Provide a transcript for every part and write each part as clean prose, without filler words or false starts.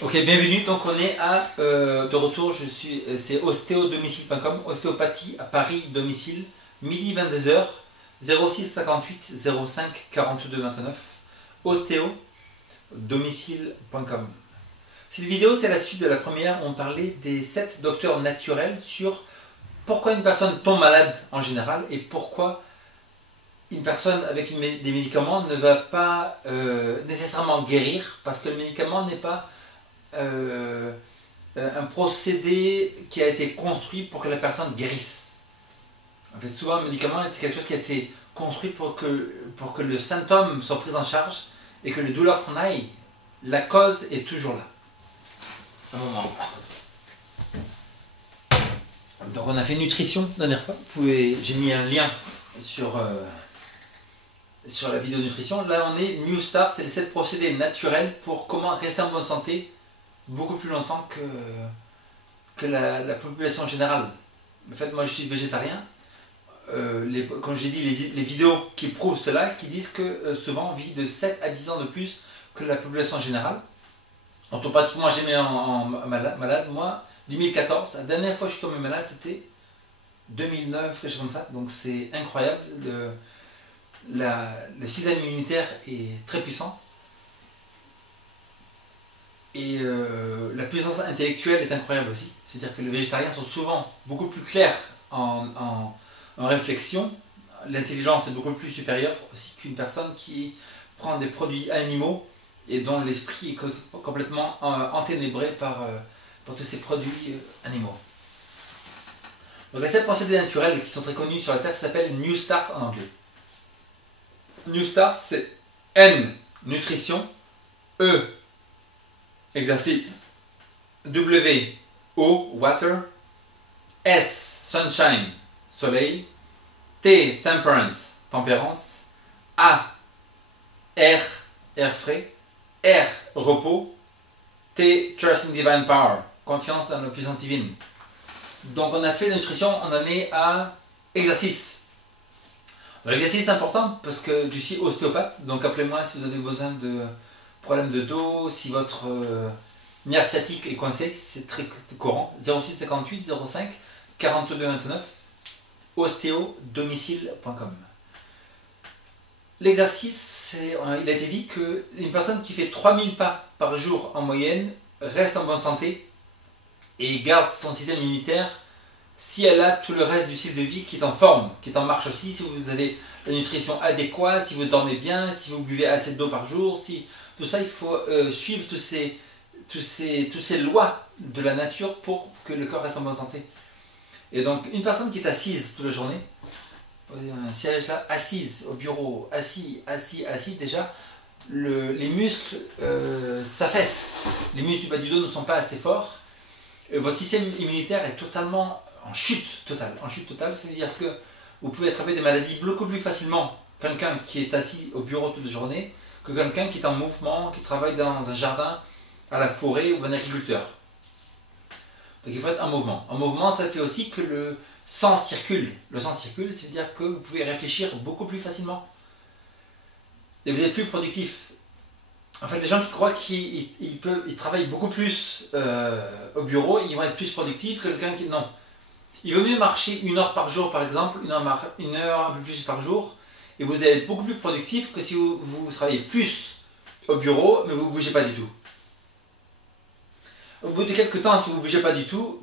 Ok, bienvenue. Donc on est de retour. C'est ostéodomicile.com, ostéopathie à Paris, domicile, midi 22h, 06 58 05 42 29, ostéodomicile.com. Cette vidéo, c'est la suite de la première où on parlait des 7 docteurs naturels sur pourquoi une personne tombe malade en général et pourquoi une personne avec des médicaments ne va pas nécessairement guérir, parce que le médicament n'est pas un procédé qui a été construit pour que la personne guérisse. En fait, souvent, le médicament, c'est quelque chose qui a été construit pour que le symptôme soit pris en charge et que les douleurs s'en aillent. La cause est toujours là. Un moment. Donc, on a fait nutrition la dernière fois. J'ai mis un lien sur la vidéo nutrition. Là, on est New Start, c'est les 7 procédés naturels pour comment rester en bonne santé beaucoup plus longtemps que la population générale. En fait, moi je suis végétarien. Comme j'ai dit, les vidéos qui prouvent cela, qui disent que souvent on vit de 7 à 10 ans de plus que la population générale. On tombe pratiquement jamais malade. Moi, 2014, la dernière fois que je suis tombé malade, c'était 2009, quelque chose comme ça. Donc c'est incroyable. Le système immunitaire est très puissant. Et la puissance intellectuelle est incroyable aussi. C'est-à-dire que les végétariens sont souvent beaucoup plus clairs en réflexion. L'intelligence est beaucoup plus supérieure aussi qu'une personne qui prend des produits animaux et dont l'esprit est complètement enténébré par tous ces produits animaux. Donc les 7 procédés naturels qui sont très connus sur la Terre s'appellent New Start en anglais. New Start, c'est N, nutrition, E, exercice, W, eau, water, S, sunshine, soleil, T, temperance, tempérance, A, air, air frais, R, repos, T, trust in divine power, confiance dans la puissance divine. Donc on a fait la nutrition, on en est à exercice. L'exercice est important parce que je suis ostéopathe, donc appelez-moi si vous avez besoin de problèmes de dos, si votre nerf sciatique est coincé, c'est très courant. 06 58 05 42 29, ostéodomicile.com. L'exercice, il a été dit qu'une personne qui fait 3000 pas par jour en moyenne reste en bonne santé et garde son système immunitaire si elle a tout le reste du cycle de vie qui est en forme, qui est en marche aussi, si vous avez la nutrition adéquate, si vous dormez bien, si vous buvez assez d'eau par jour, si tout ça, il faut suivre toutes ces lois de la nature pour que le corps reste en bonne santé. Et donc, une personne qui est assise toute la journée, un siège là, assise au bureau, assis, déjà, les muscles s'affaissent. Les muscles du bas du dos ne sont pas assez forts. Votre système immunitaire est totalement en chute totale. En chute totale, ça veut dire que vous pouvez attraper des maladies beaucoup plus facilement quelqu'un qui est assis au bureau toute la journée que quelqu'un qui est en mouvement, qui travaille dans un jardin, à la forêt ou un agriculteur. Donc il faut être en mouvement. En mouvement, ça fait aussi que le sang circule. Le sang circule, c'est-à-dire que vous pouvez réfléchir beaucoup plus facilement. Et vous êtes plus productif. En fait, les gens qui croient qu'ils travaillent beaucoup plus au bureau, ils vont être plus productifs que quelqu'un qui... Non. Il vaut mieux marcher 1 heure par jour, par exemple, une heure un peu plus par jour, et vous allez être beaucoup plus productif que si vous travaillez plus au bureau, mais vous ne bougez pas du tout. Au bout de quelques temps, si vous ne bougez pas du tout,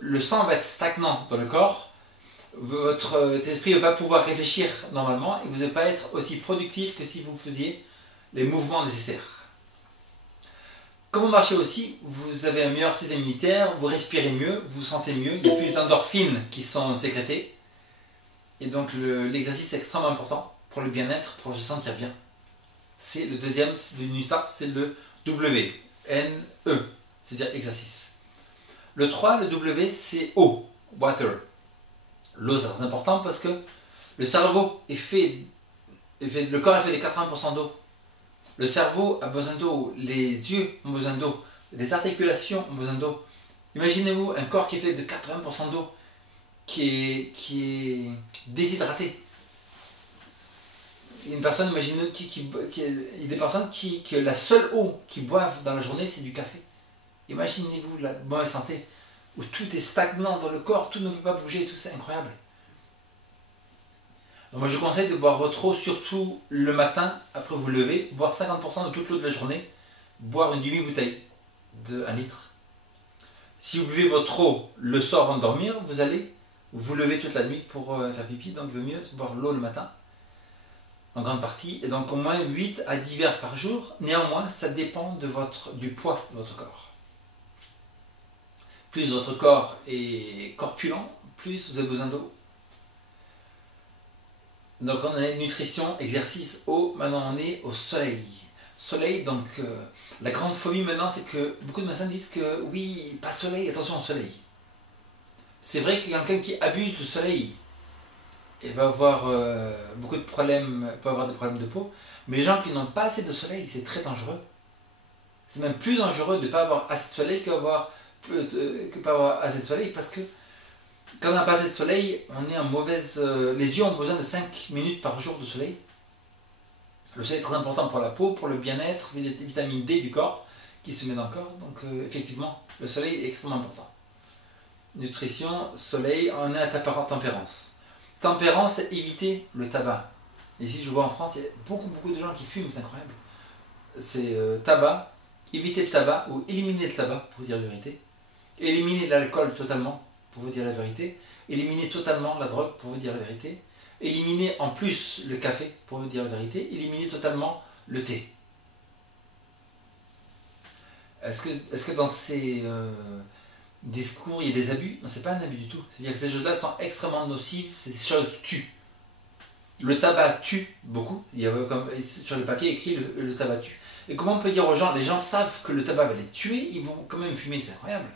le sang va être stagnant dans le corps, votre esprit ne va pas pouvoir réfléchir normalement, et vous n'allez pas être aussi productif que si vous faisiez les mouvements nécessaires. Quand vous marchez aussi, vous avez un meilleur système immunitaire, vous respirez mieux, vous vous sentez mieux, il y a plus d'endorphines qui sont sécrétées. Et donc l'exercice est extrêmement important pour le bien-être, pour se sentir bien. C'est le deuxième, le New Start, c'est le W, N-E, c'est-à-dire exercice. Le 3, le W, c'est eau, water. L'eau, c'est très important parce que le cerveau le corps est fait de 80% d'eau. Le cerveau a besoin d'eau, les yeux ont besoin d'eau, les articulations ont besoin d'eau. Imaginez-vous un corps qui est fait de 80% d'eau, qui est déshydraté. Une personne, imaginez, il y a des personnes qui la seule eau qu'ils boivent dans la journée, c'est du café. Imaginez-vous la bonne santé, où tout est stagnant dans le corps, tout ne peut pas bouger, tout c'est incroyable. Donc moi je conseille de boire votre eau, surtout le matin, après vous lever, boire 50% de toute l'eau de la journée, boire une demi-bouteille de 1 litre. Si vous buvez votre eau le soir avant de dormir, vous allez vous lever toute la nuit pour faire pipi, donc il vaut mieux boire l'eau le matin, en grande partie, et donc au moins 8 à 10 verres par jour. Néanmoins, ça dépend du poids de votre corps. Plus votre corps est corpulent, plus vous avez besoin d'eau. Donc on a nutrition, exercice, eau, maintenant on est au soleil. Soleil, donc la grande phobie maintenant, c'est que beaucoup de médecins disent que oui, pas soleil, attention au soleil. C'est vrai que quelqu'un qui abuse du soleil et va avoir beaucoup de problèmes, peut avoir des problèmes de peau, mais les gens qui n'ont pas assez de soleil, c'est très dangereux. C'est même plus dangereux de ne pas avoir assez de soleil que pas avoir assez de soleil, parce que quand on n'a pas assez de soleil, on est en mauvaise... les yeux ont besoin de 5 minutes par jour de soleil. Le soleil est très important pour la peau, pour le bien-être, vitamine D du corps qui se met dans le corps. Donc effectivement, le soleil est extrêmement important. Nutrition, soleil, on est à tempérance. Tempérance, c'est éviter le tabac. Ici, je vois en France, il y a beaucoup de gens qui fument, c'est incroyable. C'est tabac, éviter le tabac ou éliminer le tabac, pour vous dire la vérité. Éliminer l'alcool totalement, pour vous dire la vérité. Éliminer totalement la drogue, pour vous dire la vérité. Éliminer en plus le café, pour vous dire la vérité. Éliminer totalement le thé. Est-ce que dans ces discours, il y a des abus? Non, c'est pas un abus du tout. C'est-à-dire que ces choses-là sont extrêmement nocives, ces choses tuent. Le tabac tue beaucoup. Il y a comme sur le paquet écrit le tabac tue. Et comment on peut dire aux gens, les gens savent que le tabac va les tuer, ils vont quand même fumer, c'est incroyable.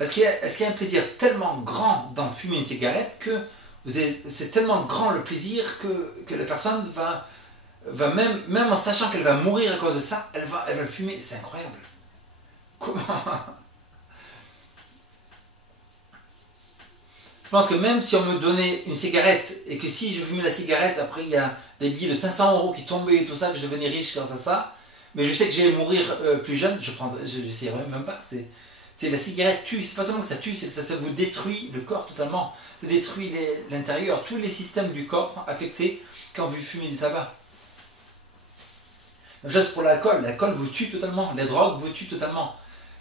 Est-ce qu'il y a un plaisir tellement grand d'en fumer une cigarette que c'est tellement grand le plaisir que la personne va même en sachant qu'elle va mourir à cause de ça, elle va le fumer, c'est incroyable. Comment? Je pense que même si on me donnait une cigarette et que si je fumais la cigarette, après il y a des billets de 500 € qui tombaient et tout ça, que je devenais riche grâce à ça, mais je sais que j'allais mourir plus jeune, je n'essayerais même pas. C'est la cigarette tue, c'est pas seulement que ça tue, ça vous détruit le corps totalement. Ça détruit l'intérieur, tous les systèmes du corps affectés quand vous fumez du tabac. Même chose pour l'alcool, l'alcool vous tue totalement, les drogues vous tuent totalement.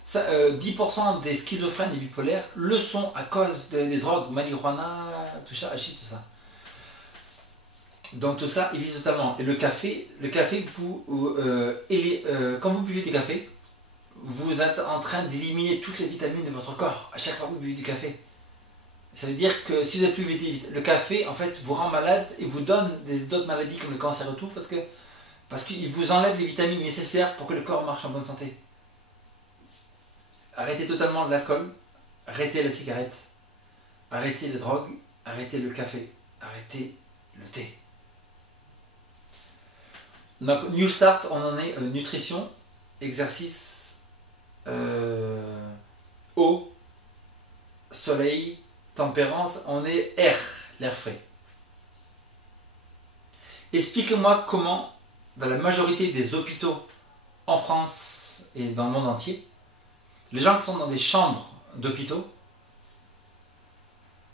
10% des schizophrènes et bipolaires le sont à cause des drogues, marijuana, tout ça, hachis, tout ça. Donc tout ça évite totalement. Et le café quand vous buvez du café, vous êtes en train d'éliminer toutes les vitamines de votre corps à chaque fois que vous buvez du café. Ça veut dire que si vous êtes plus vite, le café en fait vous rend malade et vous donne d'autres maladies comme le cancer et tout, parce qu'il vous enlève les vitamines nécessaires pour que le corps marche en bonne santé. Arrêtez totalement l'alcool, arrêtez la cigarette, arrêtez les drogues, arrêtez le café, arrêtez le thé. Donc New Start, on en est nutrition, exercice, eau, soleil, tempérance, on est air, l'air frais. Expliquez-moi comment, dans la majorité des hôpitaux en France et dans le monde entier, les gens qui sont dans des chambres d'hôpitaux,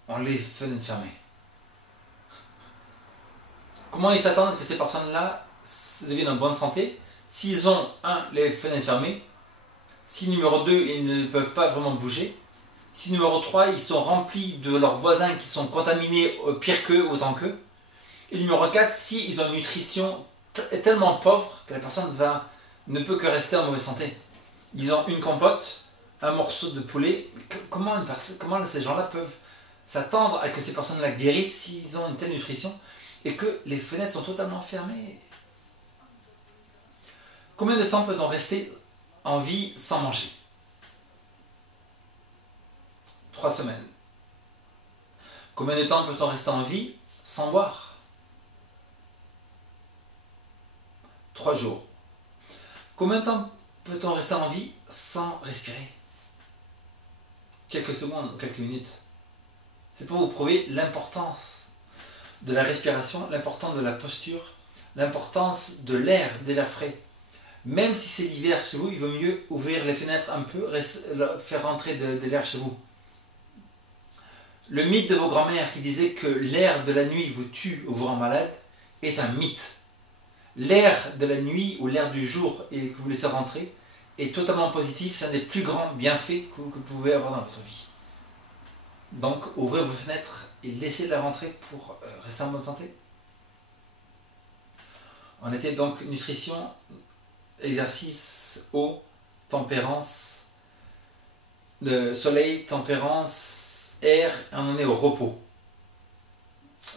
on les fenêtres fermées. Comment ils s'attendent à ce que ces personnes-là deviennent en bonne santé s'ils ont, les fenêtres fermées, si numéro 2, ils ne peuvent pas vraiment bouger, si numéro 3, ils sont remplis de leurs voisins qui sont contaminés pire qu'eux, autant qu'eux, et numéro 4, si ils ont une nutrition tellement pauvre que la personne ne peut que rester en mauvaise santé. Ils ont une compote, un morceau de poulet. Comment ces gens-là peuvent s'attendre à que ces personnes-là guérissent s'ils ont une telle nutrition et que les fenêtres sont totalement fermées? Combien de temps peut-on rester en vie sans manger? 3 semaines. Combien de temps peut-on rester en vie sans boire? 3 jours. Combien de temps peut-on rester en vie sans respirer? Quelques secondes, quelques minutes. C'est pour vous prouver l'importance de la respiration, l'importance de la posture, l'importance de l'air frais. Même si c'est l'hiver chez vous, il vaut mieux ouvrir les fenêtres un peu, faire rentrer de l'air chez vous. Le mythe de vos grands-mères qui disait que l'air de la nuit vous tue ou vous rend malade est un mythe. L'air de la nuit ou l'air du jour et que vous laissez rentrer est totalement positif, c'est un des plus grands bienfaits que vous pouvez avoir dans votre vie. Donc ouvrez vos fenêtres et laissez-la rentrer pour rester en bonne santé. On était donc nutrition, exercice, eau, tempérance, soleil, tempérance, air, et on en est au repos.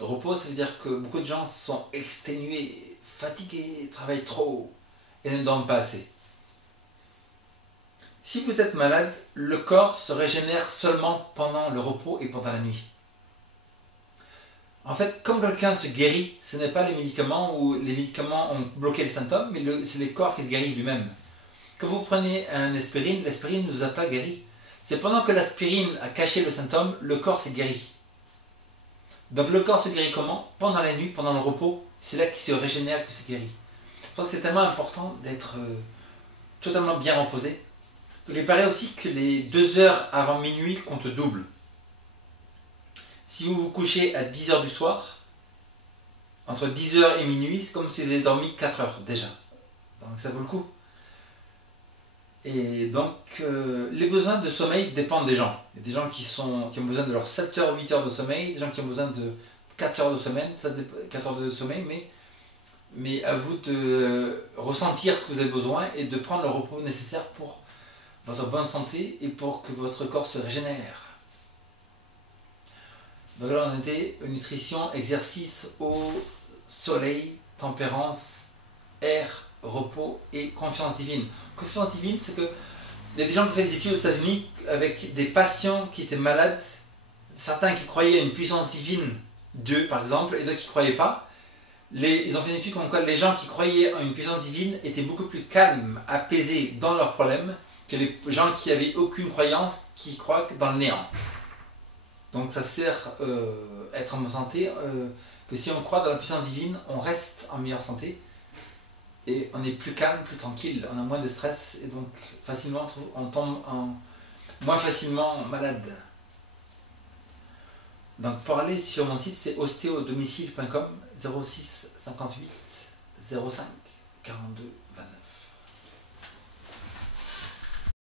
Repos, ça veut dire que beaucoup de gens sont exténués, fatigués, travaillent trop et ne dorment pas assez. Si vous êtes malade, le corps se régénère seulement pendant le repos et pendant la nuit. En fait, quand quelqu'un se guérit, ce n'est pas les médicaments ou les médicaments ont bloqué les symptômes, mais c'est le corps qui se guérit lui-même. Quand vous prenez un aspirine, l'aspirine ne vous a pas guéri. C'est pendant que l'aspirine a caché le symptôme, le corps s'est guéri. Donc le corps se guérit comment? Pendant la nuit, pendant le repos, c'est là qu'il se régénère, qu'il se guérit. Je pense que c'est tellement important d'être totalement bien reposé. Donc il paraît aussi que les 2 heures avant minuit comptent double. Si vous vous couchez à 10 h du soir, entre 10 h et minuit, c'est comme si vous avez dormi 4 heures déjà. Donc ça vaut le coup. Et donc les besoins de sommeil dépendent des gens. Il y a des gens qui ont besoin de leurs 7 heures, 8 heures de sommeil, des gens qui ont besoin de 4 heures de sommeil, 4 heures de sommeil, mais à vous de ressentir ce que vous avez besoin et de prendre le repos nécessaire pour votre bonne santé et pour que votre corps se régénère. Donc là on était nutrition, exercice, eau, soleil, tempérance, air, repos et confiance divine. Confiance divine, c'est que il y a des gens qui ont fait des études aux États-Unis avec des patients qui étaient malades, certains qui croyaient à une puissance divine, Dieu par exemple, et d'autres qui ne croyaient pas. Ils ont fait une étude comme quoi les gens qui croyaient en une puissance divine étaient beaucoup plus calmes, apaisés dans leurs problèmes que les gens qui n'avaient aucune croyance, qui croient dans le néant. Donc ça sert à être en bonne santé, que si on croit dans la puissance divine, on reste en meilleure santé et on est plus calme, plus tranquille, on a moins de stress et donc facilement on tombe moins facilement malade. Donc pour aller sur mon site, c'est ostéodomicile.com 06 58 05 42